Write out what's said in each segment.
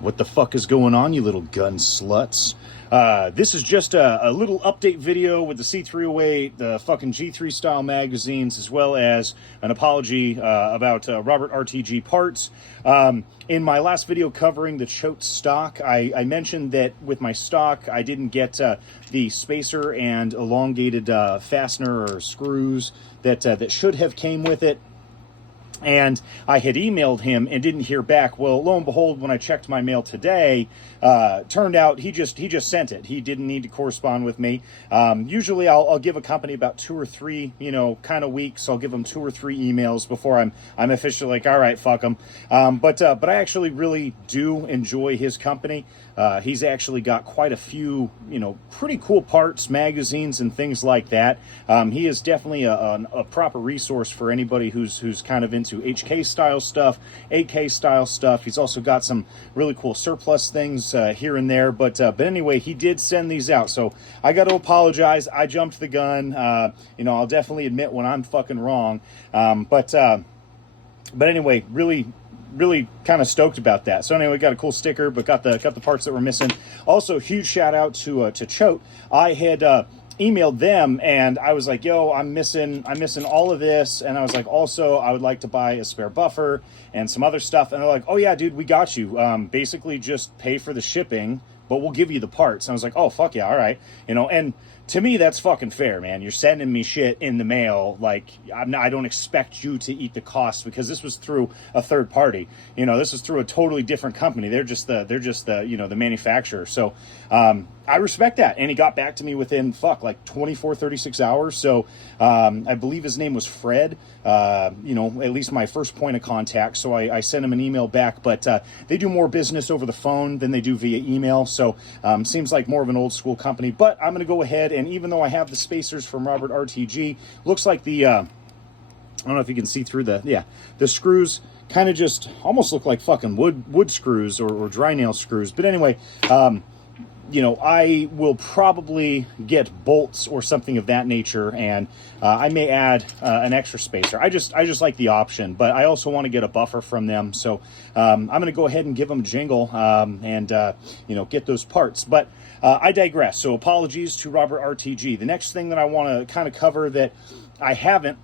What the fuck is going on, you little gun sluts? This is just a little update video with the C308, the fucking G3 style magazines, as well as an apology about Robert RTG parts. In my last video covering the Choate stock, I mentioned that with my stock, I didn't get the spacer and elongated fastener or screws that should have came with it. And I had emailed him and didn't hear back. Well, lo and behold, when I checked my mail today, turned out he just sent it. He didn't need to correspond with me. Usually I'll give a company about 2 or 3, kind of weeks. I'll give them 2 or 3 emails before I'm officially like, all right, fuck them. But I actually really do enjoy his company. He's actually got quite a few, pretty cool parts, magazines, and things like that. He is definitely a proper resource for anybody who's kind of into HK style stuff, AK style stuff. He's also got some really cool surplus things here and there. But anyway, he did send these out, so I got to apologize. I jumped the gun. I'll definitely admit when I'm fucking wrong. But anyway, really kind of stoked about that. So anyway, got a cool sticker, but got the parts that were missing. Also, huge shout out to Choate. I had emailed them and I was like, yo, I'm missing all of this. And I was like, also, I would like to buy a spare buffer and some other stuff. And they're like, oh yeah, dude, we got you. Basically just pay for the shipping, but we'll give you the parts. And I was like, oh, fuck yeah, all right. And to me, that's fucking fair, man. You're sending me shit in the mail. Like, I don't expect you to eat the cost because this was through a third party. This was through a totally different company. They're just the the manufacturer. So I respect that. And he got back to me within 24, 36 hours. So I believe his name was Fred. At least my first point of contact. So I sent him an email back. But they do more business over the phone than they do via email. So seems like more of an old school company. But I'm going to go ahead. And even though I have the spacers from Robert RTG, looks like the, I don't know if you can see through the screws kind of just almost look like fucking wood screws or dry nail screws. But anyway, I will probably get bolts or something of that nature, and I may add an extra spacer. I just like the option, but I also want to get a buffer from them. So I'm going to go ahead and give them a jingle and get those parts. But I digress. So apologies to Robert RTG. The next thing that I want to kind of cover that I haven't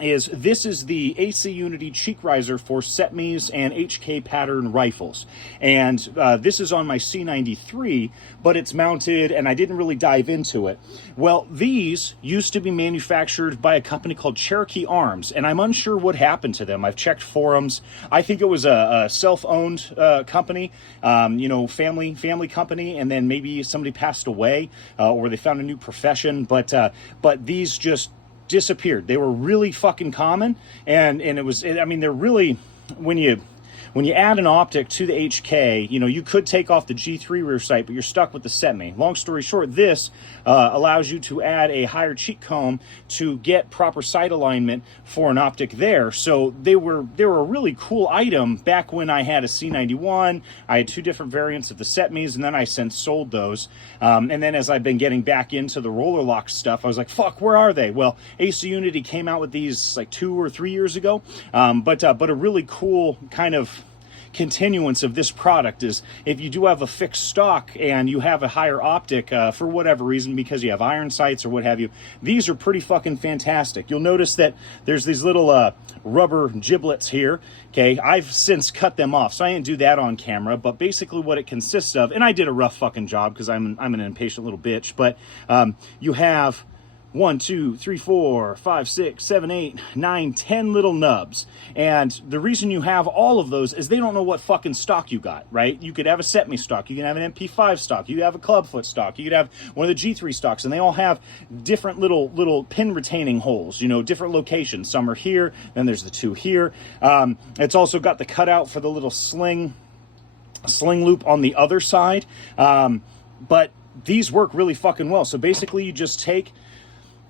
is this is the AC Unity cheek riser for Cetme's and HK pattern rifles. And this is on my C93, but it's mounted, and I didn't really dive into it. Well, these used to be manufactured by a company called Cherokee Arms, and I'm unsure what happened to them. I've checked forums. I think it was a self-owned company, family company, and then maybe somebody passed away or they found a new profession. But these just disappeared. They were really fucking common, and they're really, when you add an optic to the HK, you could take off the G3 rear sight, but you're stuck with the Cetme. Long story short, this allows you to add a higher cheek comb to get proper sight alignment for an optic there. So they were a really cool item back when I had a C91. I had 2 different variants of the Cetmes, and then I since sold those. And then as I've been getting back into the roller lock stuff, I was like, fuck, where are they? Well, AC Unity came out with these like 2 or 3 years ago. But a really cool kind of continuance of this product is if you do have a fixed stock and you have a higher optic for whatever reason, because you have iron sights or what have you, these are pretty fucking fantastic. You'll notice that there's these little rubber giblets here. Okay, I've since cut them off, so I didn't do that on camera, but basically what it consists of, and I did a rough fucking job because I'm an impatient little bitch, but you have 1, 2, 3, 4, 5, 6, 7, 8, 9, 10 little nubs. And the reason you have all of those is they don't know what fucking stock you got, right? You could have a Cetme stock, you can have an MP5 stock, you have a clubfoot stock, you could have one of the G3 stocks, and they all have different little pin retaining holes, different locations. Some are here, then there's the 2 here. It's also got the cutout for the little sling loop on the other side. But these work really fucking well. So basically you just take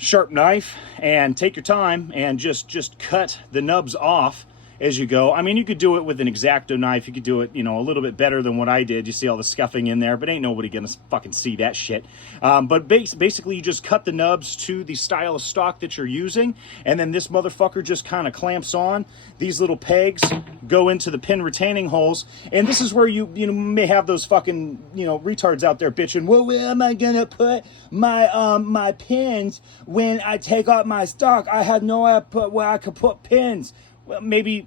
sharp knife and take your time and just cut the nubs off, as you go. I mean, you could do it with an X-Acto knife. You could do it, you know, a little bit better than what I did. You see all the scuffing in there, but ain't nobody gonna fucking see that shit. But basically, you just cut the nubs to the style of stock that you're using, and then this motherfucker just kind of clamps on. These little pegs go into the pin retaining holes, and this is where you may have those fucking, you know, retards out there bitching, well, where am I gonna put my my pins when I take out my stock? I have no idea where I could put pins. Well, maybe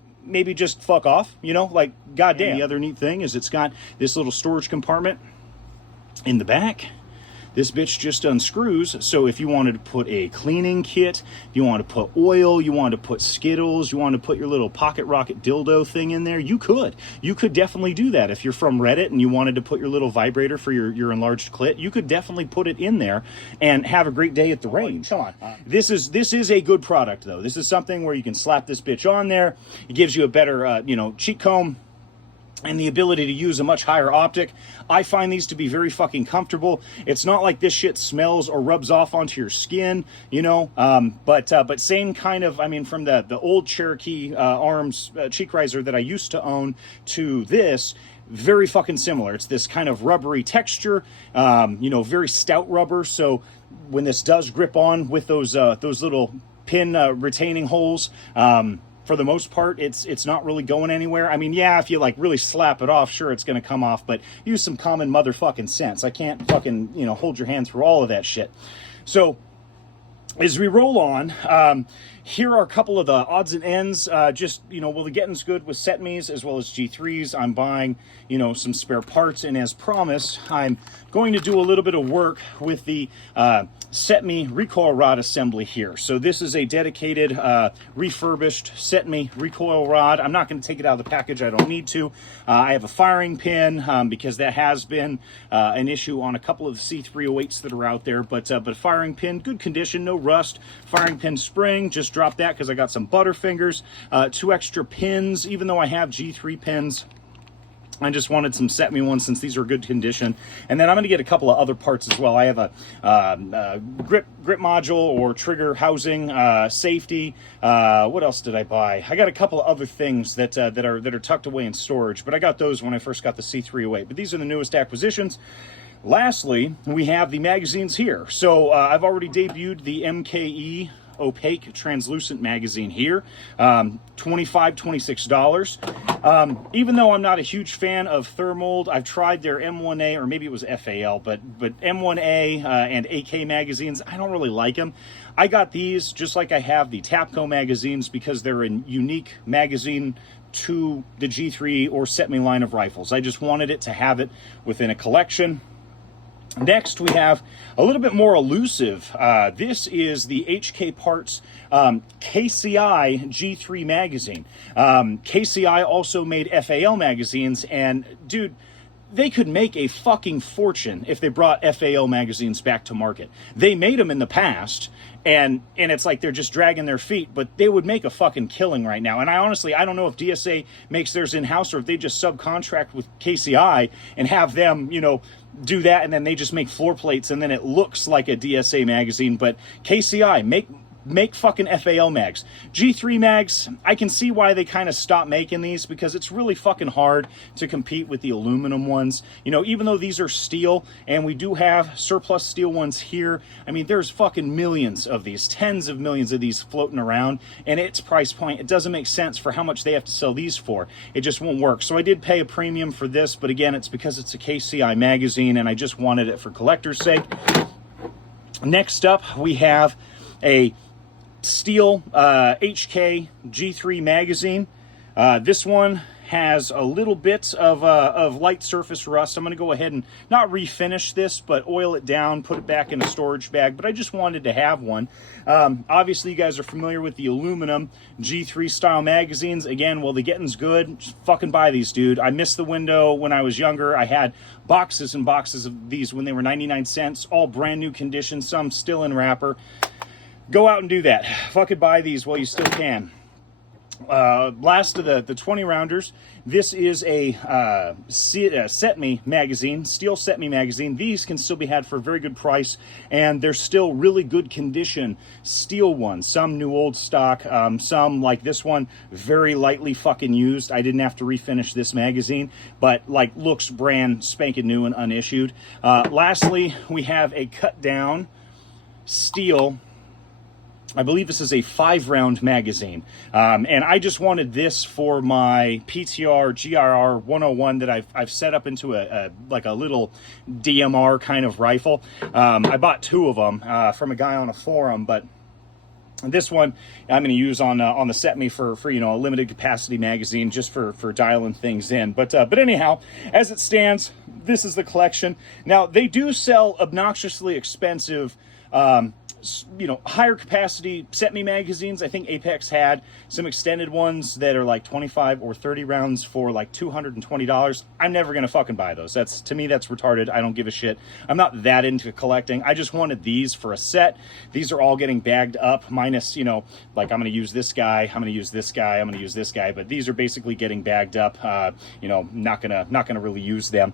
just fuck off, you know, like, goddamn. And the other neat thing is it's got this little storage compartment in the back. This bitch just unscrews, so if you wanted to put a cleaning kit, you want to put oil, you want to put Skittles, you want to put your little pocket rocket dildo thing in there, you could. You could definitely do that. If you're from Reddit and you wanted to put your little vibrator for your enlarged clit, you could definitely put it in there and have a great day at the range. Come on. This is a good product, though. This is something where you can slap this bitch on there. It gives you a better, cheek comb and the ability to use a much higher optic. I find these to be very fucking comfortable. It's not like this shit smells or rubs off onto your skin, you know, but same kind of, I mean, from the old Cherokee Arms cheek riser that I used to own to this, very fucking similar. It's this kind of rubbery texture, very stout rubber. So when this does grip on with those little pin retaining holes, for the most part, it's not really going anywhere. I mean, yeah, if you like really slap it off, sure, it's going to come off, but use some common motherfucking sense. I can't fucking, hold your hand through all of that shit. So as we roll on, here are a couple of the odds and ends. The getting's good with Cetmes as well as G3s. I'm buying, some spare parts, and as promised, I'm going to do a little bit of work with the Cetme recoil rod assembly here. So this is a dedicated, refurbished Cetme recoil rod. I'm not going to take it out of the package. I don't need to. I have a firing pin because that has been an issue on a couple of the C308s that are out there. But firing pin, good condition, no rust. Firing pin spring, just dropped that because I got some butterfingers. 2 extra pins, even though I have G3 pins. I just wanted some Cetme ones since these are good condition. And then I'm going to get a couple of other parts as well. I have a grip module or trigger housing, safety. What else did I buy? I got a couple of other things that are tucked away in storage, but I got those when I first got the C308. But these are the newest acquisitions. Lastly, we have the magazines here. So I've already debuted the MKE opaque translucent magazine here, $26. Even though I'm not a huge fan of Thermold, I've tried their M1A, or maybe it was FAL, but M1A and AK magazines, I don't really like them. I got these just like I have the Tapco magazines because they're a unique magazine to the G3 or Cetme line of rifles. I just wanted it to have it within a collection. Next, we have a little bit more elusive. This is the HK Parts KCI G3 magazine. KCI also made FAL magazines, and dude, they could make a fucking fortune if they brought FAL magazines back to market. They made them in the past, and it's like they're just dragging their feet, but they would make a fucking killing right now. And I don't know if DSA makes theirs in-house or if they just subcontract with KCI and have them, do that, and then they just make floor plates, and then it looks like a DSA magazine. But KCI, make fucking FAL mags. G3 mags, I can see why they kind of stopped making these, because it's really fucking hard to compete with the aluminum ones. Even though these are steel, and we do have surplus steel ones here, I mean, there's fucking millions of these, tens of millions of these floating around, and its price point, it doesn't make sense for how much they have to sell these for. It just won't work. So I did pay a premium for this, but again, it's because it's a KCI magazine, and I just wanted it for collector's sake. Next up, we have a steel HK G3 magazine. This one has a little bit of light surface rust. I'm going to go ahead and not refinish this, but oil it down, put it back in a storage bag. But I just wanted to have one. Obviously, you guys are familiar with the aluminum G3 style magazines. Again, well, the getting's good. Just fucking buy these, dude. I missed the window when I was younger. I had boxes and boxes of these when they were 99 cents, all brand new condition, some still in wrapper. Go out and do that. Fucking buy these while you still can. last of the 20 rounders. This is a Cetme magazine, steel Cetme magazine. These can still be had for a very good price, and they're still really good condition steel ones. Some new old stock, some like this one, very lightly fucking used. I didn't have to refinish this magazine, but like looks brand spanking new and unissued. Lastly, we have a cut down steel, I believe this is a 5-round magazine, and I just wanted this for my PTR GRR 101 that I've set up into a little DMR kind of rifle. I bought 2 of them from a guy on a forum, but this one I'm going to use on the Cetme for a limited capacity magazine, just for dialing things in. But anyhow, as it stands, this is the collection. Now they do sell obnoxiously expensive higher capacity Cetme magazines. I think Apex had some extended ones that are like 25 or 30 rounds for like $220. I'm never gonna fucking buy those. To me that's retarded. I don't give a shit. I'm not that into collecting. I just wanted these for a set. These are all getting bagged up, minus like I'm gonna use this guy, I'm gonna use this guy, I'm gonna use this guy, but these are basically getting bagged up. Not gonna really use them.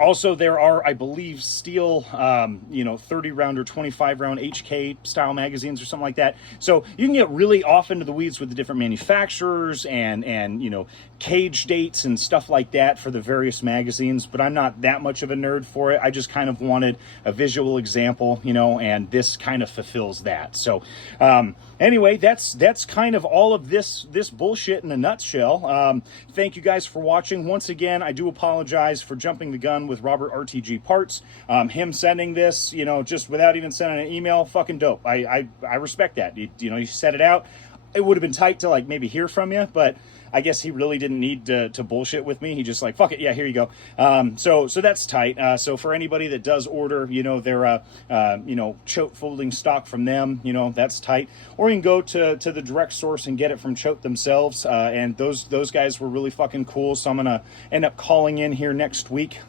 Also, there are, I believe, steel, 30-round or 25-round HK style magazines or something like that. So you can get really off into the weeds with the different manufacturers and cage dates and stuff like that for the various magazines. But I'm not that much of a nerd for it. I just kind of wanted a visual example, and this kind of fulfills that. So anyway, that's kind of all of this bullshit in a nutshell. Thank you guys for watching. Once again, I do apologize for jumping the gun with Robert RTG parts. Him sending this, just without even sending an email, fucking dope. I respect that. You set it out. It would have been tight to like maybe hear from you, but I guess he really didn't need to bullshit with me. He just like, fuck it, yeah, here you go. So that's tight. So for anybody that does order, their Choate folding stock from them, that's tight. Or you can go to the direct source and get it from Choate themselves. And those guys were really fucking cool. So I'm gonna end up calling in here next week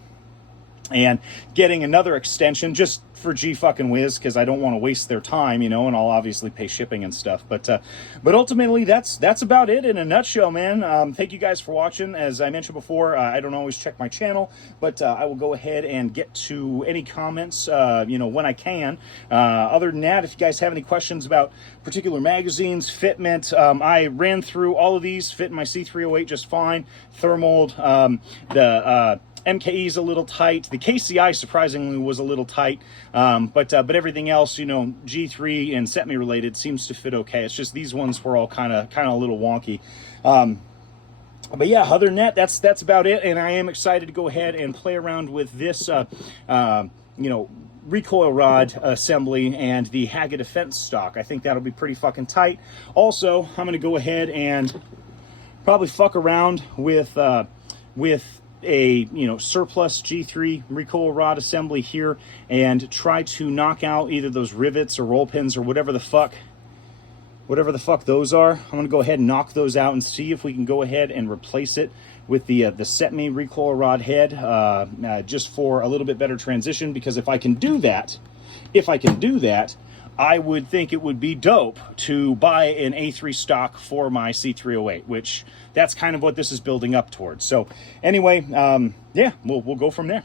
and getting another extension just for G fucking whiz, because I don't want to waste their time, and I'll obviously pay shipping and stuff. But ultimately, that's about it in a nutshell, man. Thank you guys for watching. As I mentioned before, I don't always check my channel, but I will go ahead and get to any comments, when I can. Other than that, if you guys have any questions about particular magazines, fitment, I ran through all of these, fit in my C308 just fine. Thermold, the MKE is a little tight. The KCI surprisingly was a little tight, but everything else, G3 and Cetme related seems to fit okay. It's just these ones were all kind of a little wonky. But yeah, other than that, that's about it. And I am excited to go ahead and play around with this, recoil rod assembly and the Haga Defense stock. I think that'll be pretty fucking tight. Also, I'm gonna go ahead and probably fuck around with a surplus G3 recoil rod assembly here and try to knock out either those rivets or roll pins or whatever the fuck those are. I'm gonna go ahead and knock those out and see if we can go ahead and replace it with the Cetme recoil rod head, just for a little bit better transition. Because if I can do that, I would think it would be dope to buy an A3 stock for my C308, which that's kind of what this is building up towards. So anyway, yeah, we'll go from there.